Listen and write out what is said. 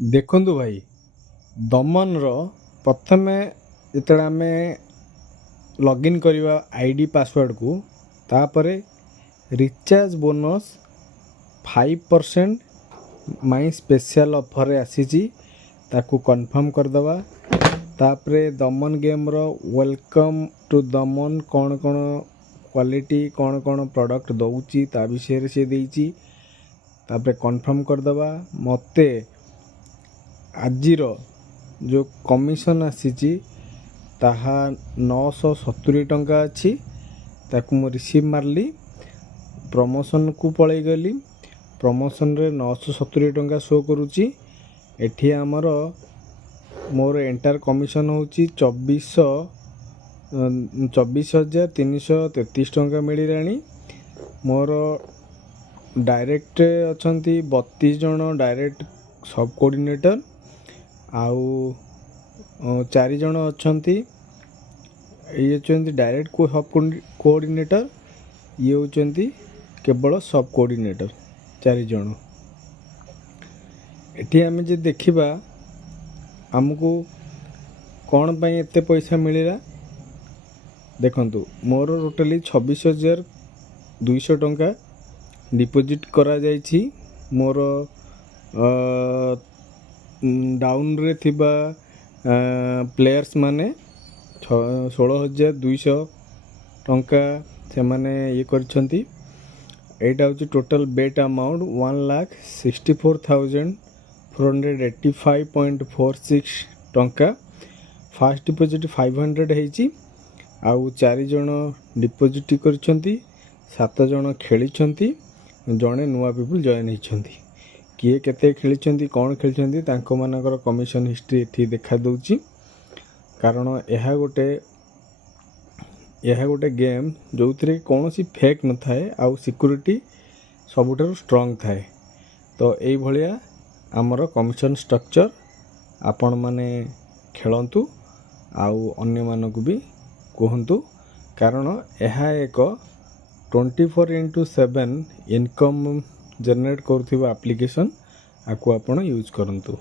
ଦେଖନ୍ତୁ ଭାଇ, ଦମନର ପ୍ରଥମେ ଯେତେବେଳେ ଆମେ ଲଗ୍ଇନ୍ କରିବା ଆଇଡ଼ି ପାସୱାର୍ଡ଼କୁ, ତାପରେ ରିଚାର୍ଜ ବୋନସ୍ 5% ମାଇ ସ୍ପେଶିଆଲ୍ ଅଫର୍ରେ ଆସିଛି, ତାକୁ କନଫର୍ମ କରିଦେବା। ତାପରେ ଦମନ ଗେମ୍ର ୱେଲକମ୍ ଟୁ ଦମନ କ'ଣ କ'ଣ କ୍ୱାଲିଟି, କ'ଣ କ'ଣ ପ୍ରଡ଼କ୍ଟ ଦେଉଛି ତା ବିଷୟରେ ସେ ଦେଇଛି। ତାପରେ କନଫର୍ମ କରିଦେବା। ମୋତେ ଆଜିର ଯେଉଁ କମିଶନ୍ ଆସିଛି ତାହା 970 ଟଙ୍କା ଅଛି। ତାକୁ ମୁଁ ରିସିଭ୍ ମାରିଲି, ପ୍ରମୋସନ୍କୁ ପଳେଇ ଗଲି। ପ୍ରମୋସନ୍ରେ 970 ଟଙ୍କା ଶୋ କରୁଛି। ଏଠି ମୋର ଏଣ୍ଟାର କମିଶନ୍ ହେଉଛି 24,333 ଟଙ୍କା ମିଳିଲାଣି। ମୋର ଡାଇରେକ୍ଟ ଅଛନ୍ତି 32 ଜଣ ଡାଇରେକ୍ଟ ସବ୍ କୋଅର୍ଡ଼ିନେଟର, ଆଉ 4 ଜଣ ଅଛନ୍ତି, ଇଏ ହେଉଛନ୍ତି ଡାଇରେକ୍ଟ ସବ୍ କୋଅର୍ଡ଼ିନେଟର, ଇଏ ହେଉଛନ୍ତି କେବଳ ସବ୍ କୋଅର୍ଡ଼ିନେଟର 4 ଜଣ। ଏଠି ଆମେ ଯଦି ଦେଖିବା ଆମକୁ କ'ଣ ପାଇଁ ଏତେ ପଇସା ମିଳିଲା, ଦେଖନ୍ତୁ ମୋର ଟୋଟାଲି 26,200 ଟଙ୍କା ଡିପୋଜିଟ୍ କରାଯାଇଛି। ମୋର ଡାଉନରେ ଥିବା ପ୍ଲେୟାର୍ସ ମାନେ 16,200 ଟଙ୍କା ସେମାନେ ଇଏ କରିଛନ୍ତି। ଏଇଟା ହେଉଛି ଟୋଟାଲ୍ ବେଟ୍ ଆମାଉଣ୍ଟ 1,64,485.46 ଟଙ୍କା। ଫାଷ୍ଟ ଡିପୋଜିଟ୍ 500 ହେଇଛି, ଆଉ 4 ଜଣ ଡିପୋଜିଟ୍ କରିଛନ୍ତି, 7 ଜଣ ଖେଳିଛନ୍ତି, ଜଣେ ନୂଆ ପିପୁଲ୍ ଜଏନ୍ ହେଇଛନ୍ତି। କିଏ କେତେ ଖେଳିଛନ୍ତି, କ'ଣ ଖେଳିଛନ୍ତି, ତାଙ୍କମାନଙ୍କର କମିଶନ୍ ହିଷ୍ଟ୍ରି ଏଠି ଦେଖାଦେଉଛି। କାରଣ ଏହା ଗୋଟେ ଗେମ୍ ଯେଉଁଥିରେ କୌଣସି ଫେକ୍ ନଥାଏ, ଆଉ ସିକ୍ୟୁରିଟି ସବୁଠାରୁ ଷ୍ଟ୍ରଙ୍ଗ ଥାଏ। ତ ଏଇଭଳିଆ ଆମର କମିଶନ୍ ଷ୍ଟ୍ରକ୍ଚର୍। ଆପଣମାନେ ଖେଳନ୍ତୁ ଆଉ ଅନ୍ୟମାନଙ୍କୁ ବି କୁହନ୍ତୁ, କାରଣ ଏହା ଏକ 24/7 ଇନକମ୍ ଜେନେରେଟ୍ କରୁଥିବା ଆପ୍ଲିକେସନ୍। ଆକୁ ଆପଣ ୟୁଜ୍ କରନ୍ତୁ।